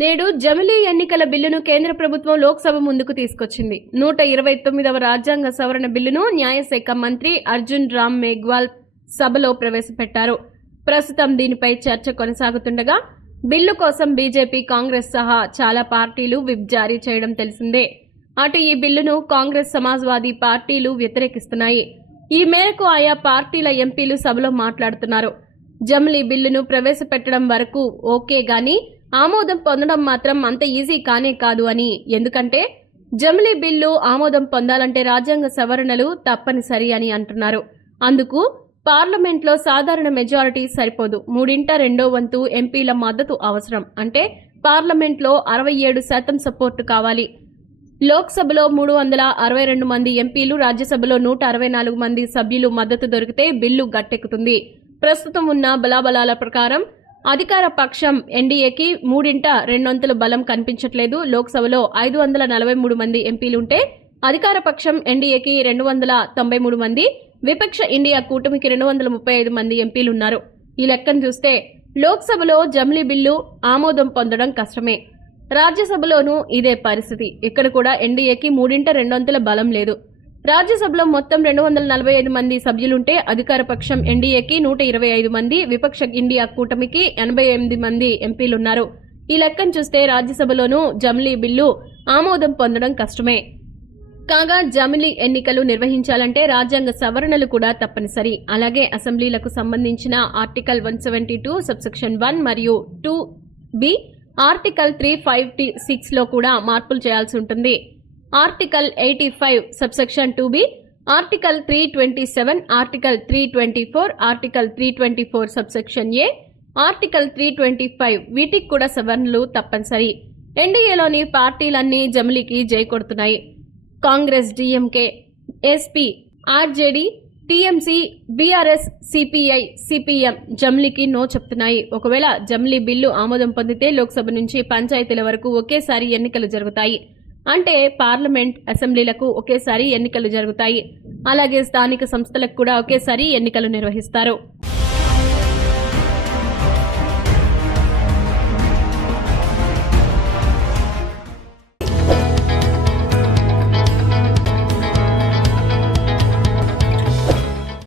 నేడు జమిలీ ఎన్నికల బిల్లును కేంద్ర ప్రభుత్వం లోక్సభ ముందుకు తీసుకొచ్చింది. నూట ఇరవై తొమ్మిదవ రాజ్యాంగ సవరణ బిల్లును న్యాయశాఖ మంత్రి అర్జున్ రామ్ మేఘ్వాల్ సభలో ప్రవేశపెట్టారు. ప్రస్తుతం దీనిపై చర్చ కొనసాగుతుండగా బిల్లు కోసం బీజేపీ కాంగ్రెస్ సహా చాలా పార్టీలు విప్ జారీ చేయడం తెలిసిందే. అటు ఈ బిల్లును కాంగ్రెస్ సమాజ్వాదీ పార్టీలు వ్యతిరేకిస్తున్నాయి. ఈ మేరకు ఆయా పార్టీల ఎంపీలు సభలో మాట్లాడుతున్నారు. జమిలీ బిల్లును ప్రవేశపెట్టడం వరకు ఓకే గాని ఆమోదం పొందడం మాత్రం అంత ఈజీ కానే కాదు అని. ఎందుకంటే జమిలీ బిల్లు ఆమోదం పొందాలంటే రాజ్యాంగ సవరణలు తప్పనిసరి అని అంటున్నారు. అందుకు పార్లమెంట్లో సాధారణ మెజారిటీ సరిపోదు. మూడింట రెండో వంతు ఎంపీల మద్దతు అవసరం. అంటే పార్లమెంట్లో అరవై ఏడు శాతం సపోర్టు కావాలి. లోక్సభలో మూడు వందల అరవై రెండు మంది ఎంపీలు రాజ్యసభలో నూట అరవై నాలుగు మంది సభ్యులు మద్దతు దొరికితే బిల్లు గట్టెక్కుతుంది. ప్రస్తుతం ఉన్న బలాబలాల ప్రకారం అధికార పక్షం ఎన్డీఏకి మూడింట రెండొంతుల బలం కనిపించట్లేదు. లోక్సభలో ఐదు వందల నలభై మూడు మంది ఎంపీలుంటే అధికార పక్షం ఎన్డీఏకి రెండు వందల తొంభై మూడు మంది విపక్ష ఇండియా కూటమికి రెండు వందల ముప్పై ఐదు మంది ఎంపీలున్నారు. ఈ లెక్కను చూస్తే లోక్సభలో జమిలీ బిల్లు ఆమోదం పొందడం కష్టమే. రాజ్యసభలోనూ ఇదే పరిస్థితి. ఇక్కడ కూడా ఎన్డీఏకి మూడింట రెండొంతుల బలం లేదు. రాజ్యసభలో మొత్తం రెండు వందల నలభై ఐదు మంది సభ్యులుంటే అధికార పక్షం ఎన్డీఏకి నూట ఇరవై ఐదు మంది విపక్ష ఇండియా కూటమికి ఎనభై ఎనిమిది మంది ఎంపీలున్నారు. ఈ లెక్కను చూస్తే రాజ్యసభలోనూ జమిలీ బిల్లు ఆమోదం పొందడం కష్టమే. కాగా జమిలీ ఎన్నికలు నిర్వహించాలంటే రాజ్యాంగ సవరణలు కూడా తప్పనిసరి. అలాగే అసెంబ్లీలకు సంబంధించిన article one seventy two subsection one మరియు two B article three five సిక్స్లో కూడా మార్పులు చేయాల్సి ఉంటుంది. Article eighty five subsection two B article three twenty seven article three twenty four article three twenty four subsection A article three twenty five వీటికి కూడా సవరణలు తప్పనిసరి. ఎన్డీఏలోని పార్టీలన్నీ జమిలీకి జై కొడుతున్నాయి. Congress DMK SP RJD TMC BRS CPI CPM జమ్లీకి no చెప్తున్నాయి. ఒకవేళ జమ్లీ బిల్లు ఆమోదం పొందితే లోక్సభ నుంచి పంచాయతీల వరకు ఒకేసారి ఎన్నికలు జరుగుతాయి. అంటే పార్లమెంట్ అసెంబ్లీలకు ఒకేసారి ఎన్నికలు జరుగుతాయి. అలాగే స్థానిక సంస్థలకు కూడా ఒకేసారి ఎన్నికలు నిర్వహిస్తారు.